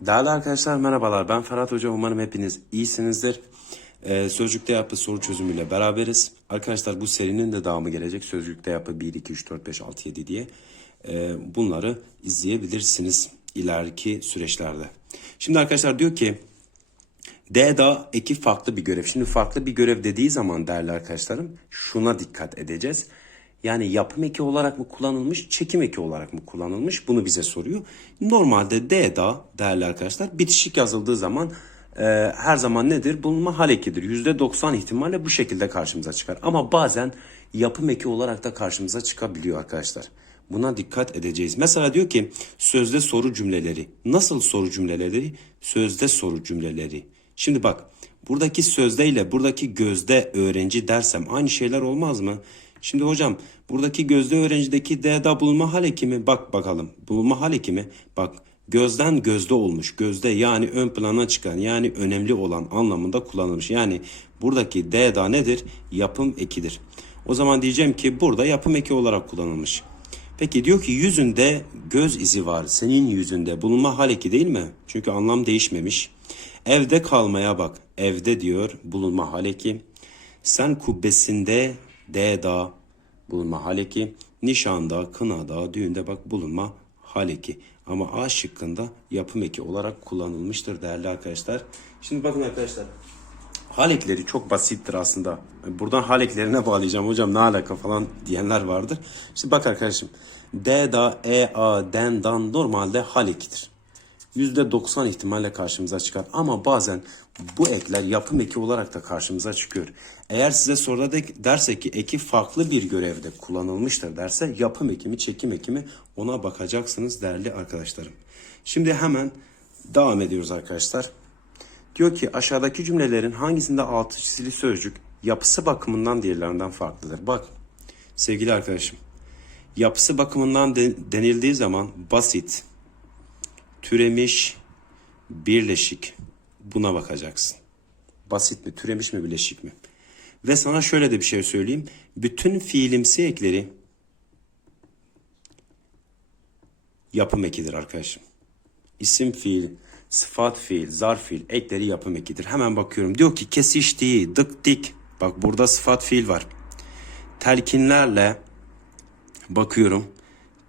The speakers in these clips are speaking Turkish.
Değerli arkadaşlar merhabalar. Ben Ferhat Hoca. Umarım hepiniz iyisinizdir. Ee, Sözcükte Yapı soru çözümüyle beraberiz. Arkadaşlar bu serinin de devamı gelecek. Sözcükte Yapı 1, 2, 3, 4, 5, 6, 7 diye. Ee, bunları izleyebilirsiniz ileriki süreçlerde. Şimdi arkadaşlar diyor ki D'da iki farklı bir görev. Şimdi farklı bir görev dediği zaman değerli arkadaşlarım şuna dikkat edeceğiz. Yani yapım eki olarak mı kullanılmış, çekim eki olarak mı kullanılmış bunu bize soruyor. Normalde D'da değerli arkadaşlar bitişik yazıldığı zaman e, her zaman nedir? Bulunma hal ekidir. %90 ihtimalle bu şekilde karşımıza çıkar. Ama bazen yapım eki olarak da karşımıza çıkabiliyor arkadaşlar. Buna dikkat edeceğiz. Mesela diyor ki sözde soru cümleleri. Nasıl soru cümleleri? Sözde soru cümleleri. Şimdi bak buradaki sözde ile buradaki gözde öğrenci dersem aynı şeyler olmaz mı? Şimdi hocam buradaki gözde öğrencideki D'da bulunma hal eki mi? Bak bakalım bulunma hal eki mi? Bak gözden gözde olmuş. Gözde yani ön plana çıkan yani önemli olan anlamında kullanılmış. Yani buradaki D'da nedir? Yapım ekidir. O zaman diyeceğim ki burada yapım eki olarak kullanılmış. Peki diyor ki yüzünde göz izi var. Senin yüzünde bulunma hal eki değil mi? Çünkü anlam değişmemiş. Evde kalmaya bak. Evde diyor bulunma hal eki. Sen kubbesinde D'da bulunma hal eki. Nişanda, kınada, düğünde bak bulunma hal eki. Ama A şıkkında yapım eki olarak kullanılmıştır değerli arkadaşlar. Şimdi bakın arkadaşlar. Hal ekleri çok basittir aslında. Buradan hal eklerine bağlayacağım hocam ne alaka falan diyenler vardır. Şimdi bak arkadaşım. D, da, E, A, den, dan normalde hal ekidir. %90 ihtimalle karşımıza çıkar. Ama bazen bu ekler yapım eki olarak da karşımıza çıkıyor. Eğer size soruda de, derse ki eki farklı bir görevde kullanılmıştır derse yapım eki mi çekim eki mi ona bakacaksınız değerli arkadaşlarım. Şimdi hemen devam ediyoruz arkadaşlar. Diyor ki aşağıdaki cümlelerin hangisinde altı çizili sözcük yapısı bakımından diğerlerinden farklıdır? Bak sevgili arkadaşım yapısı bakımından de- denildiği zaman basit, türemiş, birleşik buna bakacaksın. Basit mi, türemiş mi, birleşik mi? Ve sana şöyle de bir şey söyleyeyim. Bütün fiilimsi ekleri yapım ekidir arkadaşım. İsim fiil, sıfat fiil, zarf fiil ekleri yapım ekidir. Hemen bakıyorum. Diyor ki kesiştiği, dık dik. Bak burada sıfat fiil var. Telkinlerle bakıyorum.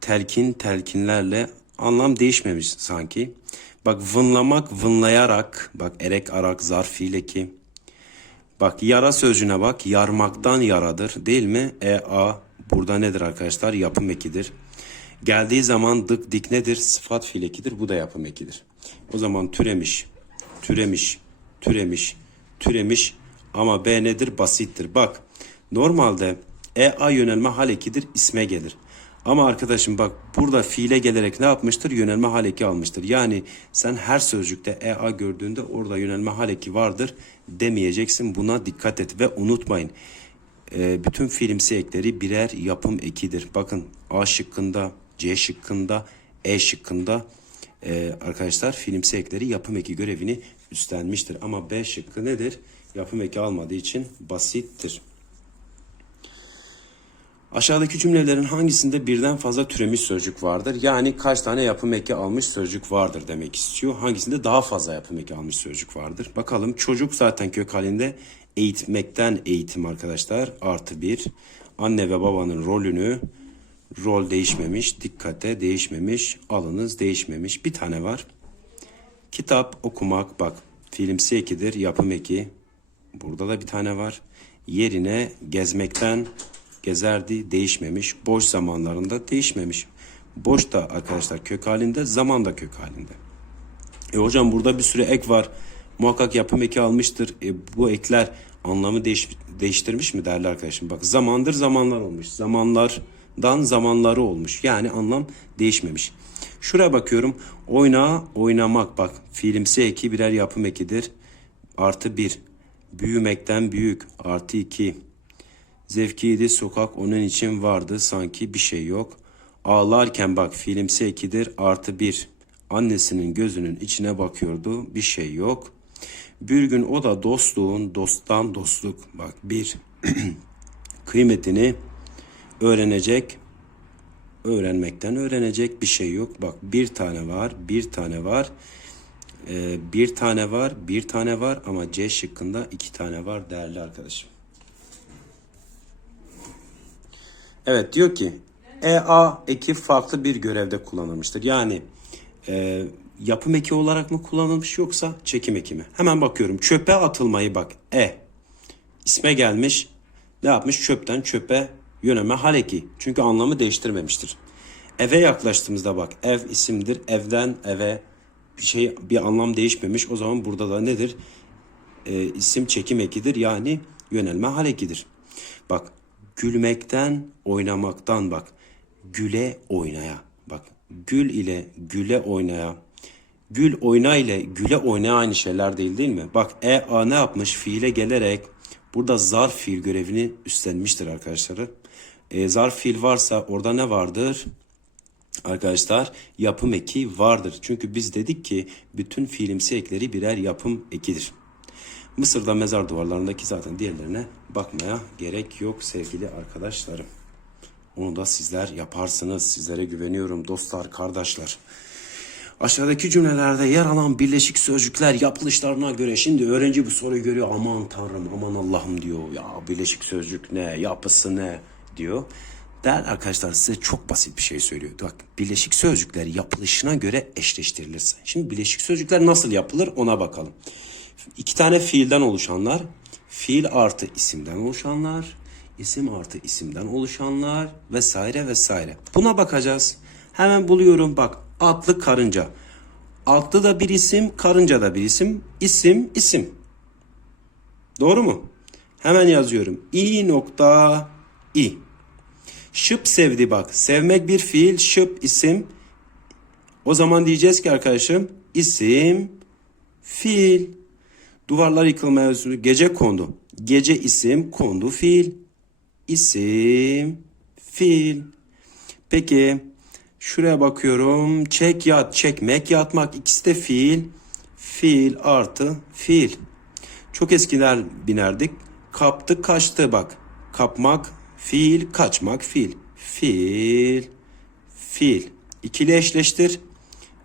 Telkin telkinlerle anlam değişmemiş sanki. Bak vınlamak vınlayarak. Bak erek arak zarf fiil eki. Bak yara sözcüğüne bak. Yarmaktan yaradır değil mi? E a burada nedir arkadaşlar? Yapım ekidir. Geldiği zaman dık dik nedir? Sıfat fiil ekidir. Bu da yapım ekidir. O zaman türemiş, türemiş, türemiş, türemiş ama B nedir? Basittir. Bak normalde E a yönelme hal ekidir isme gelir. Ama arkadaşım bak burada fiile gelerek ne yapmıştır? Yönelme hal eki almıştır. Yani sen her sözcükte e a gördüğünde orada yönelme hal eki vardır demeyeceksin. Buna dikkat et ve unutmayın. Ee, bütün filmsi ekleri birer yapım ekidir. Bakın A şıkkında, C şıkkında, E şıkkında e, arkadaşlar filmsi ekleri yapım eki görevini üstlenmiştir. Ama B şıkkı nedir? Yapım eki almadığı için basittir. Aşağıdaki cümlelerin hangisinde birden fazla türemiş sözcük vardır? Yani kaç tane yapım eki almış sözcük vardır demek istiyor. Hangisinde daha fazla yapım eki almış sözcük vardır? Bakalım çocuk zaten kök halinde eğitmekten eğitim arkadaşlar artı bir. Anne ve babanın rolünü rol değişmemiş, dikkate değişmemiş, alınız değişmemiş. Bir tane var. Kitap okumak bak filmsi ekidir yapım eki. Burada da bir tane var. Yerine gezmekten gezerdi değişmemiş. Boş zamanlarında değişmemiş. Boş da arkadaşlar kök halinde zaman da kök halinde. E hocam burada bir sürü ek var. Muhakkak yapım eki almıştır. E, bu ekler anlamı değiş, değiştirmiş mi değerli arkadaşım? Bak zamandır zamanlar olmuş. Zamanlardan zamanları olmuş. Yani anlam değişmemiş. Şuraya bakıyorum. Oyna, oynamak. Bak fiilimsi eki birer yapım ekidir. Artı bir. Büyümekten büyük. Artı iki. Zevkiydi sokak onun için vardı sanki bir şey yok. Ağlarken bak filmsi ekidir artı bir. Annesinin gözünün içine bakıyordu bir şey yok. Bir gün o da dostluğun dosttan dostluk bak bir kıymetini öğrenecek öğrenmekten öğrenecek bir şey yok. Bak bir tane var bir tane var Ee, bir tane var, bir tane var ama C şıkkında iki tane var değerli arkadaşım. Evet diyor ki EA eki farklı bir görevde kullanılmıştır. Yani e, yapım eki olarak mı kullanılmış yoksa çekim eki mi? Hemen bakıyorum. Çöpe atılmayı bak. E. İsme gelmiş. Ne yapmış? Çöpten çöpe yöneme hal eki. Çünkü anlamı değiştirmemiştir. Eve yaklaştığımızda bak. Ev isimdir. Evden eve bir şey bir anlam değişmemiş. O zaman burada da nedir? E, isim çekim ekidir. Yani yönelme hal ekidir. Bak gülmekten oynamaktan bak. Güle oynaya. Bak gül ile güle oynaya. Gül oyna ile güle oynaya aynı şeyler değil değil mi? Bak e a ne yapmış? Fiile gelerek burada zarf fiil görevini üstlenmiştir arkadaşları. E, zarf fiil varsa orada ne vardır? Arkadaşlar yapım eki vardır. Çünkü biz dedik ki bütün fiilimsi ekleri birer yapım ekidir. Mısır'da mezar duvarlarındaki zaten diğerlerine bakmaya gerek yok sevgili arkadaşlarım. Onu da sizler yaparsınız. Sizlere güveniyorum dostlar, kardeşler. Aşağıdaki cümlelerde yer alan birleşik sözcükler yapılışlarına göre şimdi öğrenci bu soruyu görüyor. Aman tanrım, aman Allah'ım diyor. Ya birleşik sözcük ne, yapısı ne diyor. Değerli arkadaşlar size çok basit bir şey söylüyor. Bak birleşik sözcükler yapılışına göre eşleştirilirse. Şimdi birleşik sözcükler nasıl yapılır ona bakalım. İki tane fiilden oluşanlar, fiil artı isimden oluşanlar, isim artı isimden oluşanlar vesaire vesaire. Buna bakacağız. Hemen buluyorum bak atlı karınca. Atlı da bir isim, karınca da bir isim. İsim, isim. Doğru mu? Hemen yazıyorum. İ nokta i. Şıp sevdi bak. Sevmek bir fiil, şıp isim. O zaman diyeceğiz ki arkadaşım isim, fiil. Duvarlar yıkılmaya. Gece kondu. Gece isim, kondu fiil. İsim, fiil. Peki şuraya bakıyorum. Çek yat, çekmek, yatmak ikisi de fiil. Fiil artı fiil. Çok eskiler binerdik. Kaptı, kaçtı bak. Kapmak, fiil, kaçmak, fiil. Fiil, fiil. İkili eşleştir.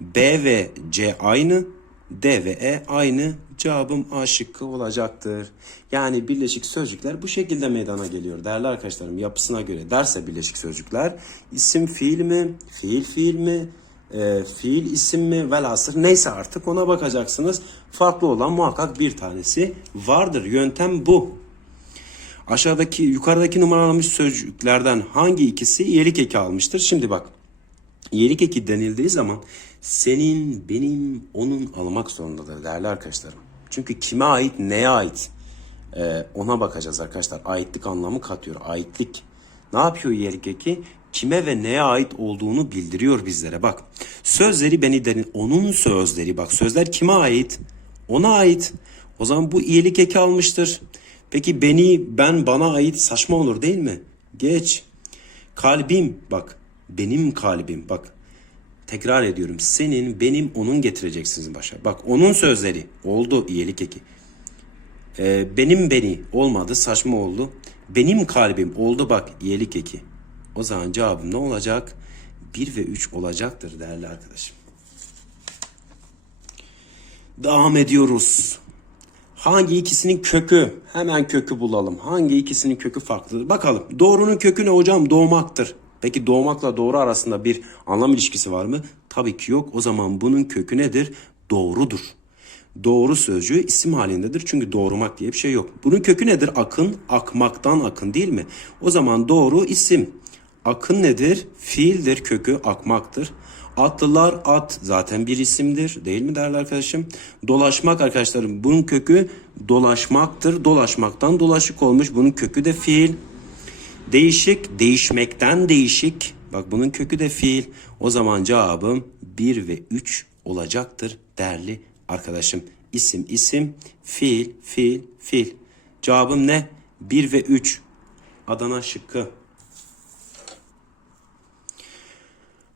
B ve C aynı. D ve E aynı. Cevabım A şıkkı olacaktır. Yani birleşik sözcükler bu şekilde meydana geliyor değerli arkadaşlarım. Yapısına göre derse birleşik sözcükler isim fiil mi, fiil fiil mi, e, fiil isim mi velhasır neyse artık ona bakacaksınız. Farklı olan muhakkak bir tanesi vardır. Yöntem bu. Aşağıdaki yukarıdaki numaralanmış sözcüklerden hangi ikisi iyilik eki almıştır? Şimdi bak. İyilik eki denildiği zaman senin, benim, onun almak zorundadır değerli arkadaşlarım. Çünkü kime ait, neye ait? Ee, ona bakacağız arkadaşlar. Aitlik anlamı katıyor. Aitlik. Ne yapıyor iyilik eki? Kime ve neye ait olduğunu bildiriyor bizlere. Bak sözleri beni derin. Onun sözleri bak sözler kime ait? Ona ait. O zaman bu iyilik eki almıştır. Peki beni, ben, bana ait saçma olur değil mi? Geç. Kalbim bak. Benim kalbim bak. Tekrar ediyorum. Senin, benim, onun getireceksiniz başa. Bak onun sözleri oldu iyilik eki. Ee, benim beni olmadı saçma oldu. Benim kalbim oldu bak iyilik eki. O zaman cevabım ne olacak? 1 ve 3 olacaktır değerli arkadaşım. Devam ediyoruz. Hangi ikisinin kökü? Hemen kökü bulalım. Hangi ikisinin kökü farklıdır? Bakalım. Doğrunun kökü ne hocam? Doğmaktır. Peki doğmakla doğru arasında bir anlam ilişkisi var mı? Tabii ki yok. O zaman bunun kökü nedir? Doğrudur. Doğru sözcüğü isim halindedir. Çünkü doğurmak diye bir şey yok. Bunun kökü nedir? Akın, akmaktan akın değil mi? O zaman doğru isim. Akın nedir? Fiildir, kökü akmaktır. Atlılar at zaten bir isimdir değil mi değerli arkadaşım? Dolaşmak arkadaşlarım bunun kökü dolaşmaktır. Dolaşmaktan dolaşık olmuş. Bunun kökü de fiil. Değişik, değişmekten değişik. Bak bunun kökü de fiil. O zaman cevabım 1 ve 3 olacaktır değerli arkadaşım. İsim, isim, fiil, fiil, fiil. Cevabım ne? 1 ve 3. Adana şıkkı.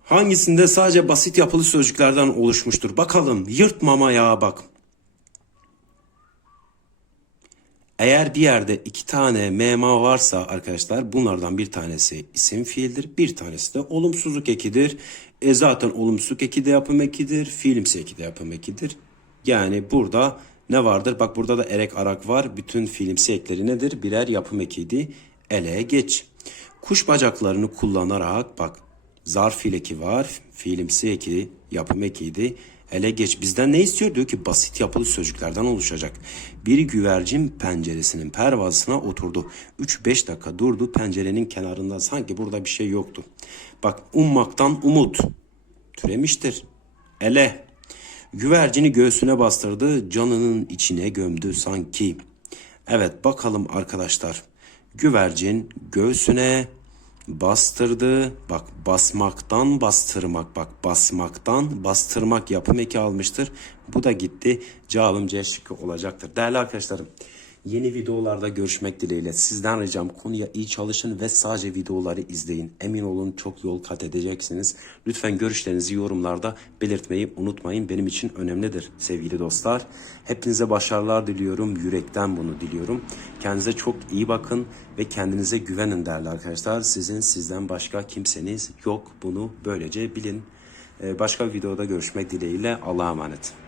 Hangisinde sadece basit yapılı sözcüklerden oluşmuştur? Bakalım yırtmama ya bak. Eğer bir yerde iki tane mema varsa arkadaşlar bunlardan bir tanesi isim fiildir. Bir tanesi de olumsuzluk ekidir. E zaten olumsuzluk eki de yapım ekidir. Fiilimsi eki de yapım ekidir. Yani burada ne vardır? Bak burada da erek arak var. Bütün fiilimsi ekleri nedir? Birer yapım ekiydi. Ele geç. Kuş bacaklarını kullanarak bak zarf fiil eki var. Fiilimsi eki, yapım ekiydi. Ele geç. Bizden ne istiyor? Diyor ki basit yapılı sözcüklerden oluşacak. Bir güvercin penceresinin pervazına oturdu. 3-5 dakika durdu pencerenin kenarında. Sanki burada bir şey yoktu. Bak ummaktan umut. Türemiştir. Ele. Güvercini göğsüne bastırdı, canının içine gömdü sanki. Evet bakalım arkadaşlar. Güvercin göğsüne bastırdı. Bak basmaktan bastırmak. Bak basmaktan bastırmak yapım eki almıştır. Bu da gitti. Cevabım C şıkkı olacaktır. Değerli arkadaşlarım. Yeni videolarda görüşmek dileğiyle sizden ricam konuya iyi çalışın ve sadece videoları izleyin. Emin olun çok yol kat edeceksiniz. Lütfen görüşlerinizi yorumlarda belirtmeyi unutmayın. Benim için önemlidir sevgili dostlar. Hepinize başarılar diliyorum. Yürekten bunu diliyorum. Kendinize çok iyi bakın ve kendinize güvenin değerli arkadaşlar. Sizin sizden başka kimseniz yok. Bunu böylece bilin. Ee, Başka bir videoda görüşmek dileğiyle. Allah'a emanet.